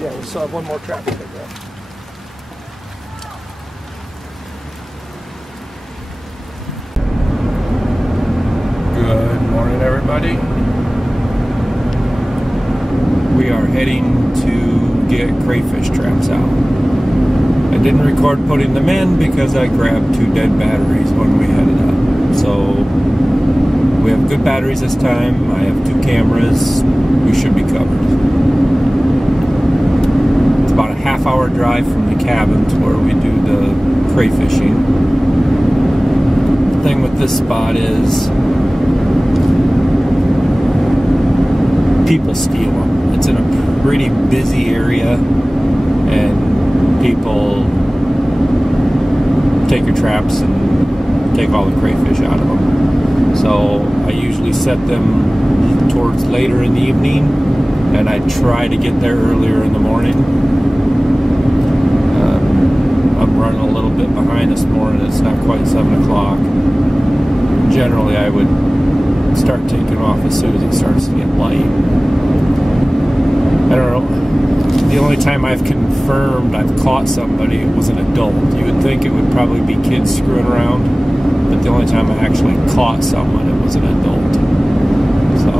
Yeah, we still have one more trap to pick up. Good morning, everybody. We are heading to get crayfish traps out. I didn't record putting them in because I grabbed 2 dead batteries when we headed up. So we have good batteries this time. I have 2 cameras. We should be covered. It's about a half-hour drive from the cabin to where we do the crayfishing. The thing with this spot is people steal them. It's in a pretty busy area, and people take your traps and take all the crayfish out of them. So I usually set them towards later in the evening, and I try to get there earlier in the morning. I'm running a little bit behind this morning. It's not quite 7 o'clock. Generally I would start taking off as soon as it starts to get light. I don't know. The only time I've confirmed I've caught somebody, it was an adult. You would think it would probably be kids screwing around, but the only time I actually caught someone, it was an adult. So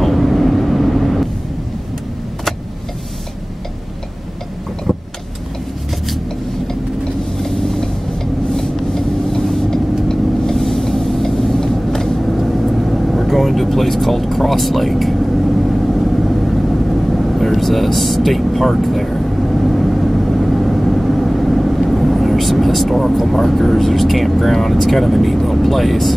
we're going to a place called Cross Lake. There's a state park there. There's some historical markers, there's campground. It's kind of a neat little place.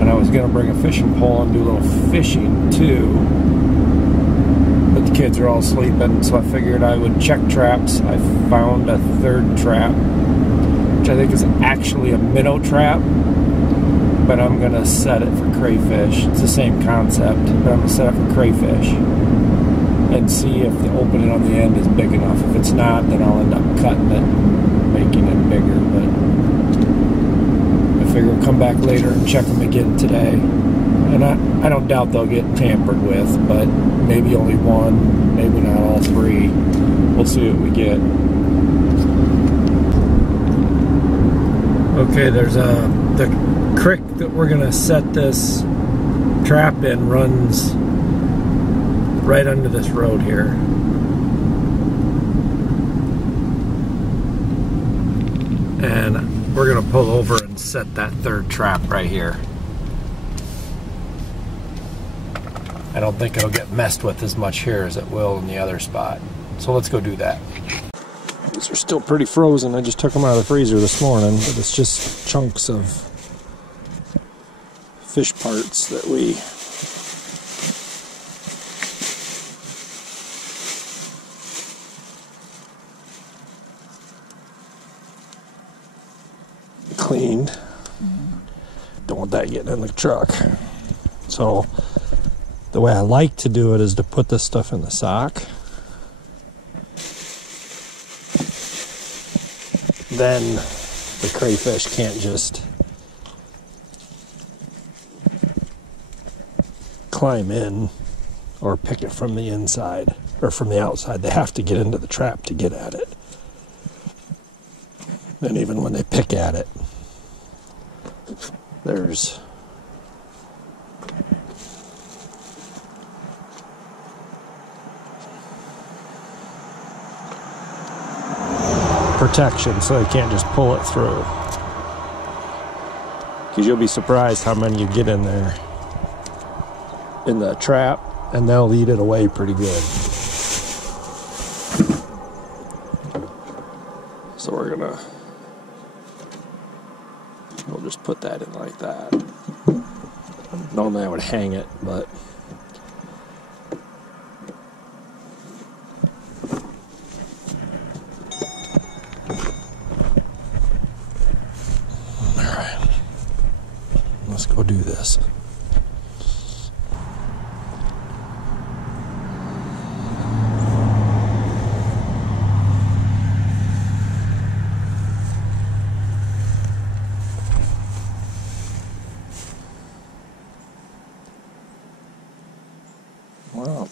And I was going to bring a fishing pole and do a little fishing too, but the kids are all sleeping, so I figured I would check traps. I found a 3rd trap, which I think is actually a minnow trap, but I'm going to set it for crayfish. It's the same concept, but I'm going to set it for crayfish and see if the opening on the end is big enough. If it's not, then I'll end up cutting it and making it bigger, but I figure we'll come back later and check them again today. And I don't doubt they'll get tampered with, but maybe only one, maybe not all 3. We'll see what we get. Okay, there's the creek that we're gonna set this trap in runs right under this road here. And we're gonna pull over and set that 3rd trap right here. I don't think it'll get messed with as much here as it will in the other spot. So let's go do that. These are still pretty frozen. I just took them out of the freezer this morning, but it's just chunks of fish parts that we cleaned. Don't want that getting in the truck. So the way I like to do it is to put this stuff in the sock. Then the crayfish can't just climb in or pick it from the inside or from the outside. They have to get into the trap to get at it. And even when they pick at it, there's protection so they can't just pull it through. Because you'll be surprised how many you get in there in the trap, and they'll eat it away pretty good. So we'll just put that in like that. Normally I would hang it, but alright, let's go do this.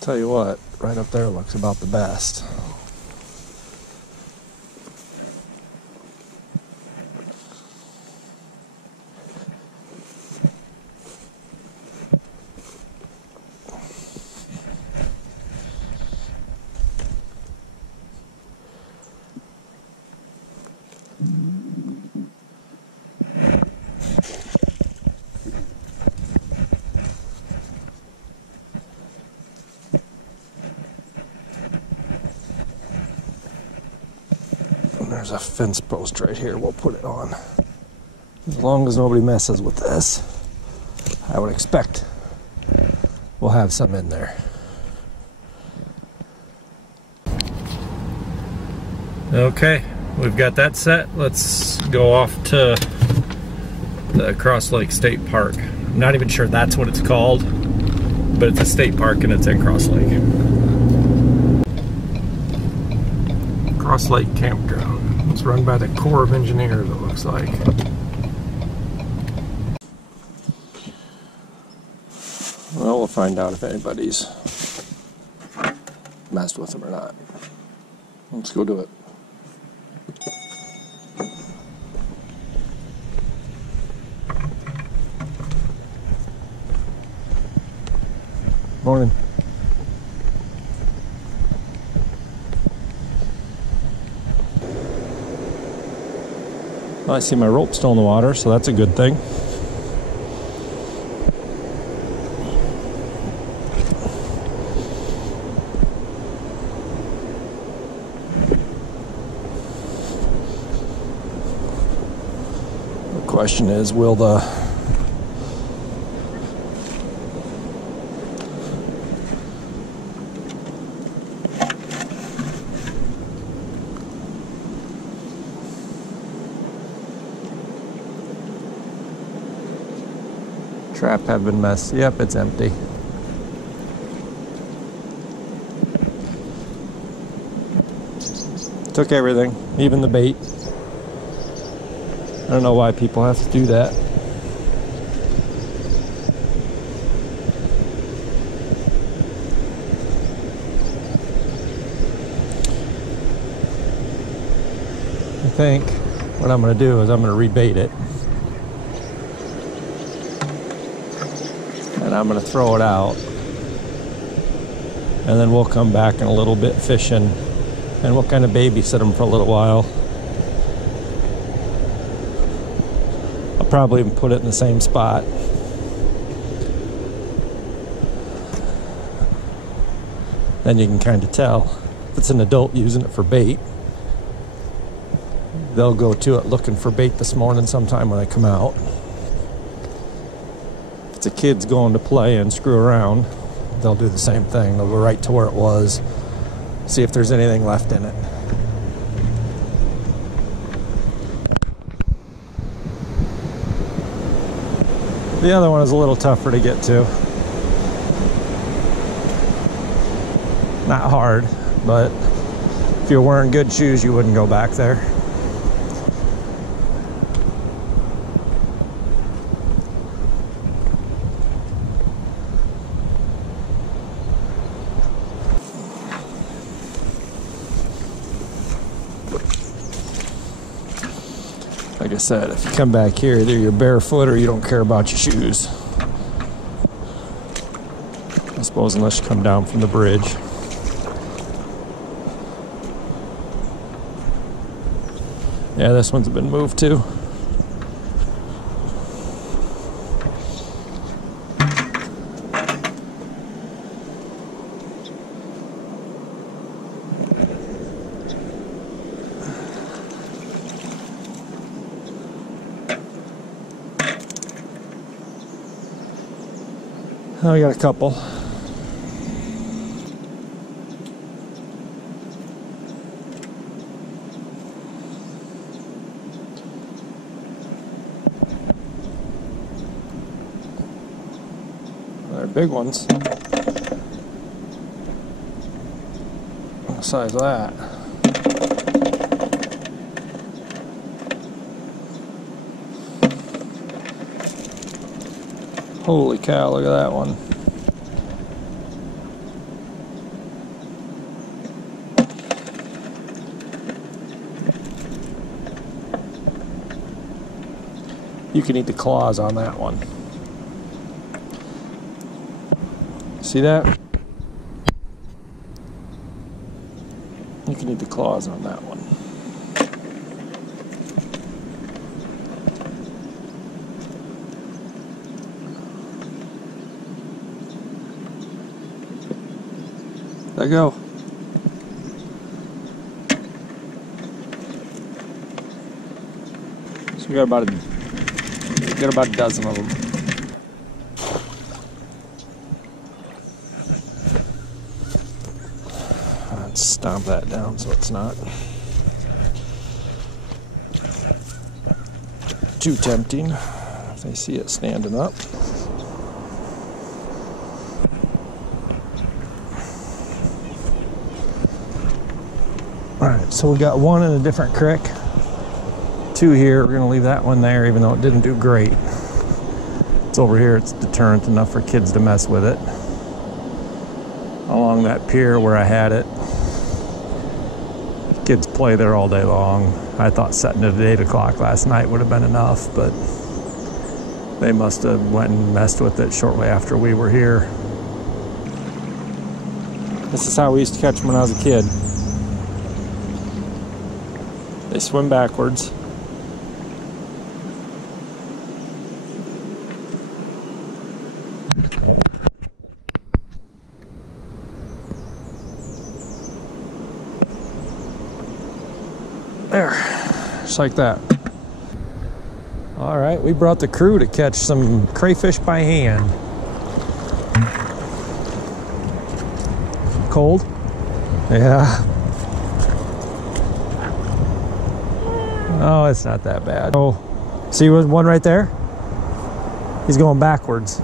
Tell you what, right up there looks about the best. There's a fence post right here. We'll put it on. As long as nobody messes with this, I would expect we'll have some in there. Okay, we've got that set. Let's go off to the Cross Lake State Park. I'm not even sure that's what it's called, but it's a state park and it's in Cross Lake. Cross Lake Campground. It's run by the Corps of Engineers, it looks like. Well, we'll find out if anybody's messed with them or not. Let's go do it. Morning. Well, I see my rope still in the water, so that's a good thing. The question is, will the trap have been messed? Yep, it's empty. Took everything, even the bait. I don't know why people have to do that. I think what I'm going to do is I'm going to rebait it. And I'm going to throw it out. And then we'll come back in a little bit fishing. And we'll kind of babysit them for a little while. I'll probably even put it in the same spot. Then you can kind of tell if it's an adult using it for bait. They'll go to it looking for bait this morning sometime when I come out. If it's a kid's going to play and screw around, they'll do the same thing. They'll go right to where it was, see if there's anything left in it. The other one is a little tougher to get to. Not hard, but if you're wearing good shoes, you wouldn't go back there. Like I said, if you come back here, either you're barefoot or you don't care about your shoes. I suppose unless you come down from the bridge. Yeah, this one's been moved too. Oh, we got a couple. They're big ones. What size is that? Holy cow, look at that one. You can eat the claws on that one. See that? You can eat the claws on that one. There you go. So we got about a dozen of them. Let's stomp that down so it's not too tempting if they see it standing up. Alright, so we got one in a different creek. Two here. We're going to leave that one there even though it didn't do great. It's over here. It's deterrent enough for kids to mess with it. Along that pier where I had it. Kids play there all day long. I thought setting it at 8 o'clock last night would have been enough, but they must have went and messed with it shortly after we were here. This is how we used to catch them when I was a kid. They swim backwards. There, just like that. All right, we brought the crew to catch some crayfish by hand. Cold? Yeah. Oh, it's not that bad. Oh, see one right there? He's going backwards.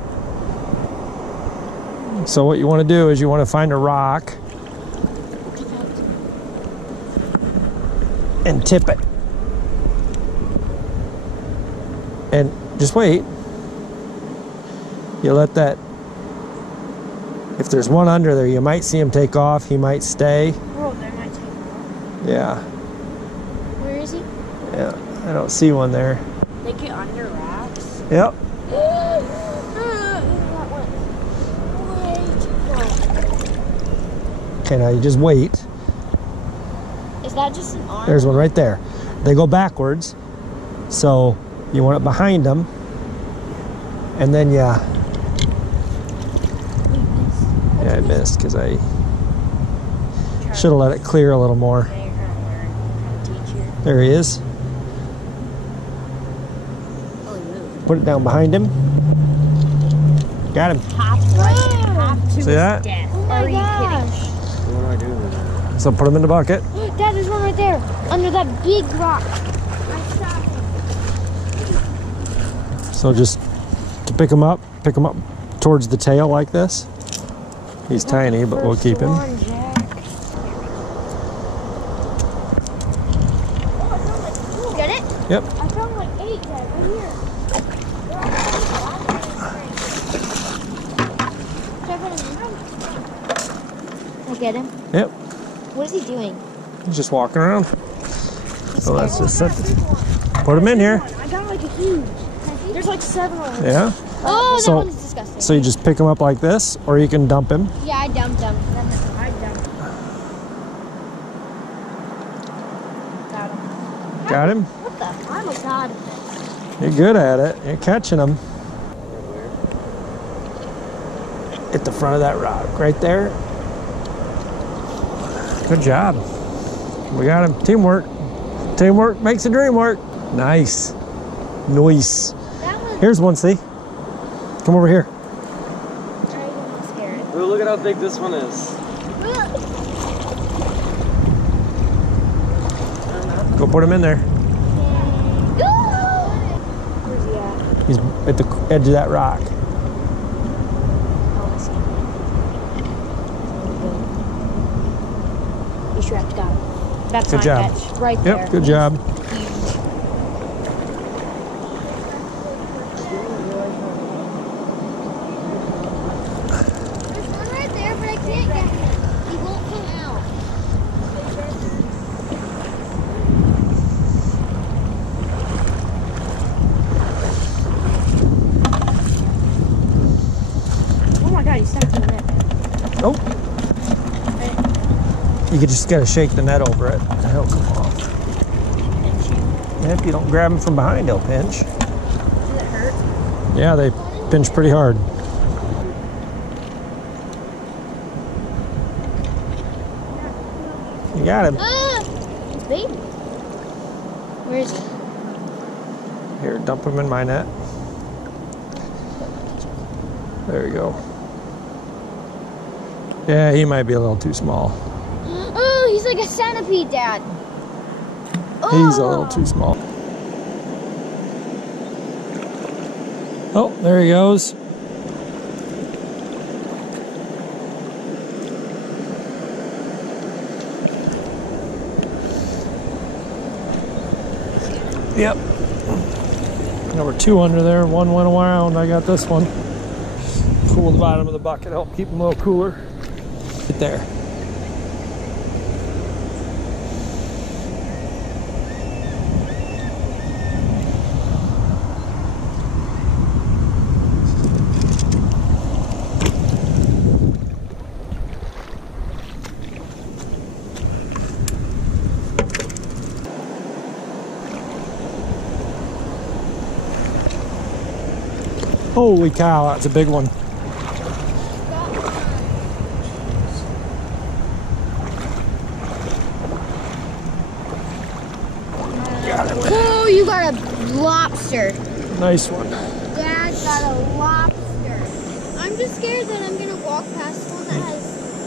So what you want to do is you want to find a rock and tip it. And just wait. You let that, if there's one under there, you might see him take off. He might stay. Oh, they might take off. Yeah. Where is he? Yeah, I don't see one there. They get under rocks. Yep. That went way too far. Okay, now you just wait. Is that just an arm? There's one right there. They go backwards, so you want it behind them, and then yeah, I missed because I should have let it clear a little more. There he is. Put it down behind him. Got him. See that? Oh my gosh. What do I do with that? So put him in the bucket. Dad, there's one right there, under that big rock. I saw him. So just to pick him up towards the tail like this. He's tiny, but we'll keep him. Get it? Yep. I found like 8, Dad, right here. I get him? Yep. What is he doing? He's just walking around. So let's just set put him in here. I got like a huge. There's like 7 of them. Yeah. Oh, So- that one's disgusting. So you just pick him up like this, or you can dump him. Yeah, I dumped him. I dumped him. Got him? What the? I'm a god of this. You're good at it. You're catching them. At the front of that rock, right there. Good job. We got him. Teamwork. Teamwork makes the dream work. Nice. Nice. Here's one, see? Come over here. I'm scared. Ooh, look at how big this one is. Go put him in there. Where's he at? He's at the edge of that rock. Oh, I see him. He's trapped. Got him. That's Good my job. catch. Right there. Yep, good job. There's one right there, but I can't get him. He won't come out. You just gotta shake the net over it and he'll come off. And if you don't grab him from behind, he'll pinch. Does it hurt? Yeah, they pinch pretty hard. You got him. It's big. Where is he? Here, dump him in my net. There you go. Yeah, he might be a little too small. Oh, he's like a centipede, Dad. He's a little too small. Oh, there he goes. Yep. There were 2 under there. One went around. I got this one. Cool the bottom of the bucket. Help keep them a little cooler. Right there. Holy cow, that's a big one. Got him. Oh, you got a lobster. Nice one. Dad got a lobster. I'm just scared that I'm gonna walk past one that has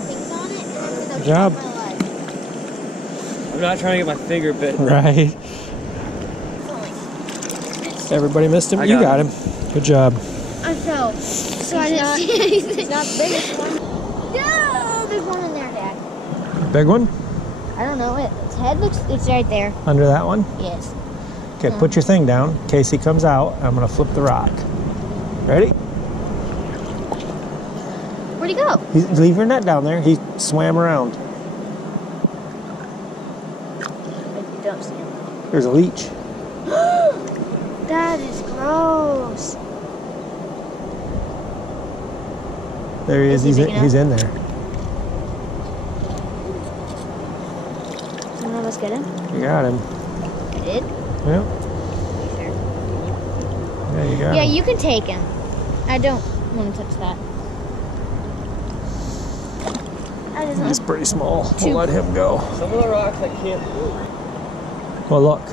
things on it and I'm gonna Good job. cut my leg. I'm not trying to get my finger bit. Right. Everybody missed him. You got him. Good job. I fell, so I didn't see anything. It's not the biggest one. No, there's one in there, Dad. Big one? I don't know. Its head looks. It's right there. Under that one? Yes. Okay, put your thing down in case he comes out. I'm gonna flip the rock. Ready? Where'd he go? Leave your net down there. He swam around. Don't see him. There's a leech. That is gross. There he is. Is he big He's in there. One of us get him? You got him. I did? Yep. There you go. Yeah, you can take him. I don't want to touch that. He's pretty small. We'll let him go. Some of the rocks I can't move. Well, look.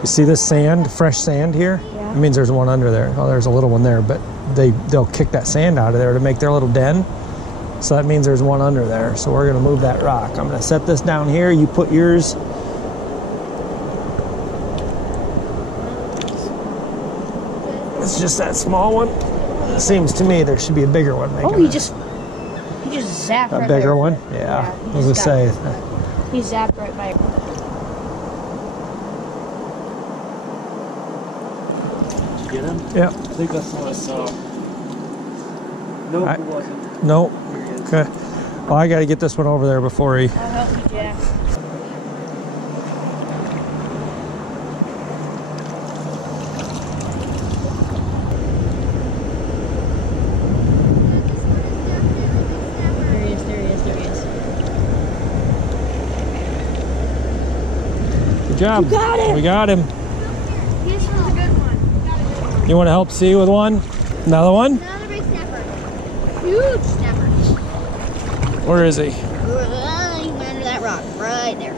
You see this sand, fresh sand here? Yeah. It means there's one under there. Oh, there's a little one there, but they'll kick that sand out of there to make their little den. So that means there's one under there. So we're gonna move that rock. I'm gonna set this down here. You put yours. It's just that small one. It seems to me there should be a bigger one. Oh, he just zapped right a bigger there. one? Yeah. I was gonna say. He zapped right by. Get him? Yeah. I think that's the one I saw. Nope, it wasn't. Nope. Okay. Well, I got to get this one over there before he. I'll help you, Jack. There he is. Good job. You got him. We got him. This one's a good one. You want to help see with one? Another one? Another big snapper. Huge snapper. Where is he? He went under that rock right there.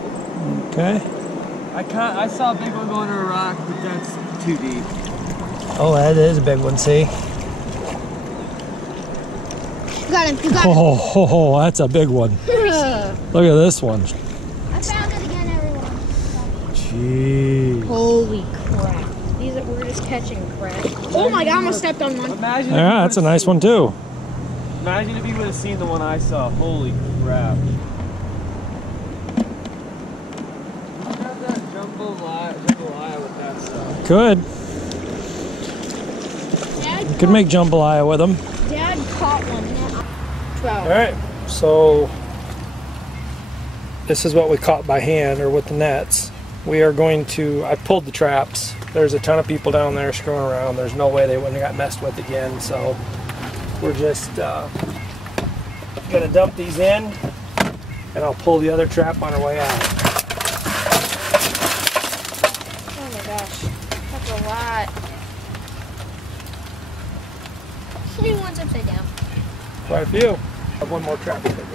Okay. I saw a big one go under a rock, but that's too deep. Oh, that is a big one, see? You got him. You got him. Oh, that's a big one. Look at this one. I found it again, everyone. Jeez. Holy crap. We're just catching crap. Oh my god, I almost stepped on one. Imagine. Yeah, that's a nice one too. Imagine if you would have seen the one I saw. Holy crap. Grab that jambalaya with that stuff. Could. Dad You could make jambalaya with them. Dad caught one. 12. All right, so this is what we caught by hand or with the nets. We are going to, I pulled the traps. There's a ton of people down there screwing around. There's no way they wouldn't have got messed with again. So we're just gonna dump these in and I'll pull the other trap on our way out. Oh my gosh, that's a lot. Actually, one's upside down. Quite a few. I have one more trap to pick up.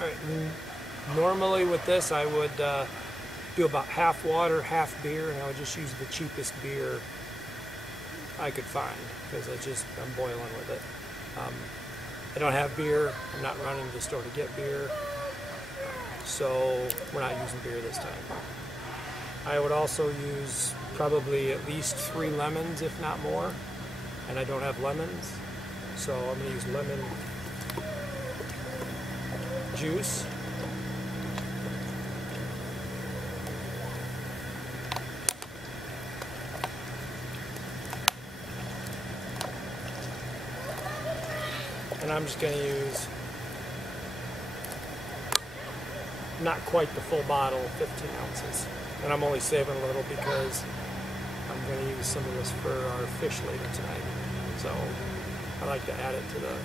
Alright, normally with this I would do about half water, half beer, and I would just use the cheapest beer I could find because I'm boiling with it. I don't have beer. I'm not running to the store to get beer, so we're not using beer this time. I would also use probably at least 3 lemons, if not more, and I don't have lemons, so I'm going to use lemon juice. And I'm just going to use not quite the full bottle, 15 ounces. And I'm only saving a little because I'm going to use some of this for our fish later tonight. So I like to add it to the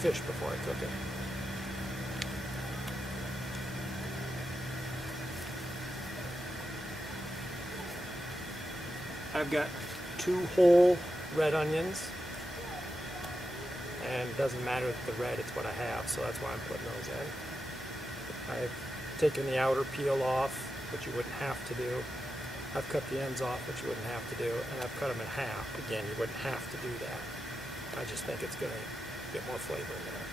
fish before I cook it. I've got 2 whole red onions. And it doesn't matter if the red, it's what I have, so that's why I'm putting those in. I've taken the outer peel off, which you wouldn't have to do. I've cut the ends off, which you wouldn't have to do, and I've cut them in half. Again, you wouldn't have to do that. I just think it's going to get more flavor in there.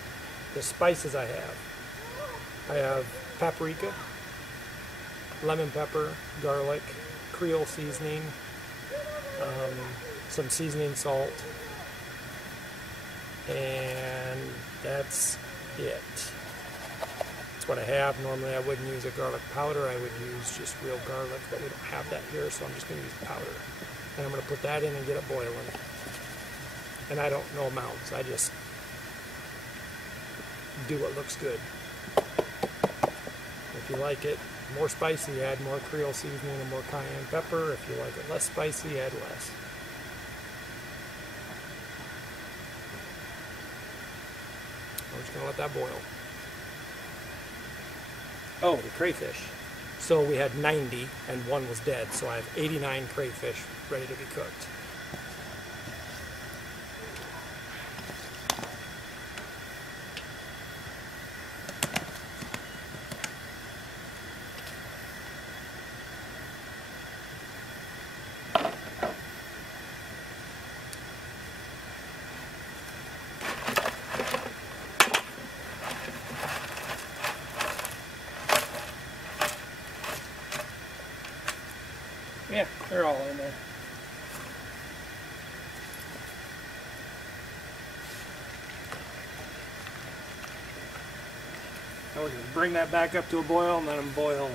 The spices I have paprika, lemon pepper, garlic, Creole seasoning, some seasoning salt, and that's it. That's what I have. Normally I wouldn't use a garlic powder. I would use just real garlic, but we don't have that here, so I'm just going to use powder. And I'm going to put that in and get it boiling. And I don't know amounts. I just do what looks good. If you like it more spicy, add more Creole seasoning and more cayenne pepper. If you like it less spicy, add less. We're just going to let that boil. Oh, the crayfish. So we had 90 and 1 was dead, so I have 89 crayfish ready to be cooked. Yeah, they're all in there. Now we're going to bring that back up to a boil and let them boil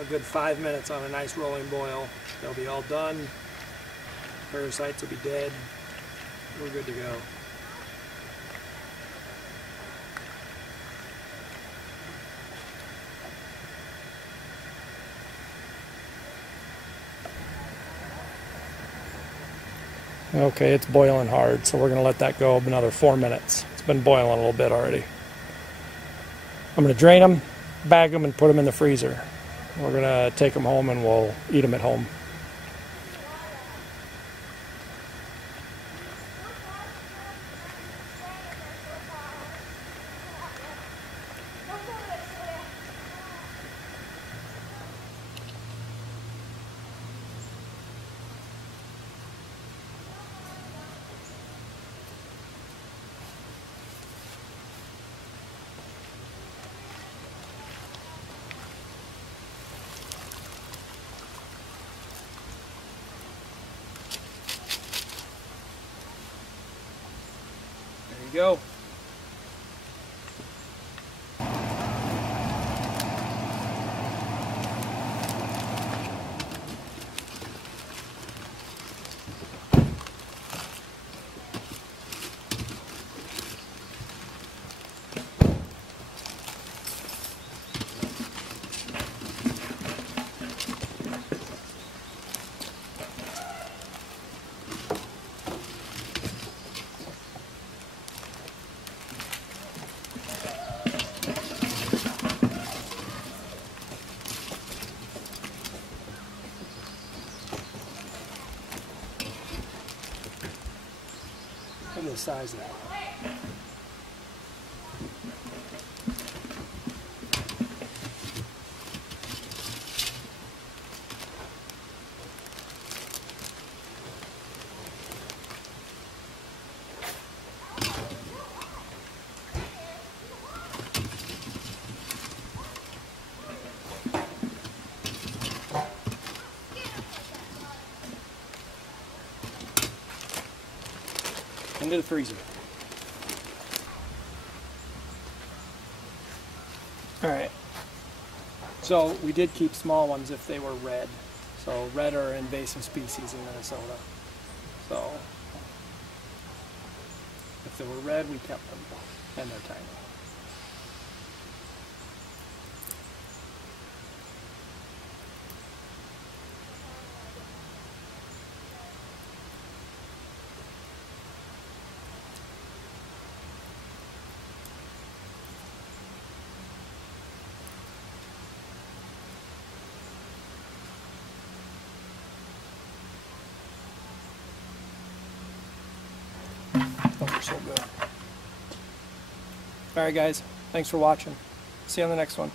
a good 5 minutes on a nice rolling boil. They'll be all done. Parasites will be dead. We're good to go. Okay, it's boiling hard, so we're going to let that go another 4 minutes. It's been boiling a little bit already. I'm going to drain them, bag them, and put them in the freezer. We're going to take them home and we'll eat them at home. There you go. size that. Into the freezer. All right. So we did keep small ones if they were red. So red are an invasive species in Minnesota. So if they were red, we kept them, and they're tiny. Those are so good. All right, guys. Thanks for watching. See you on the next one.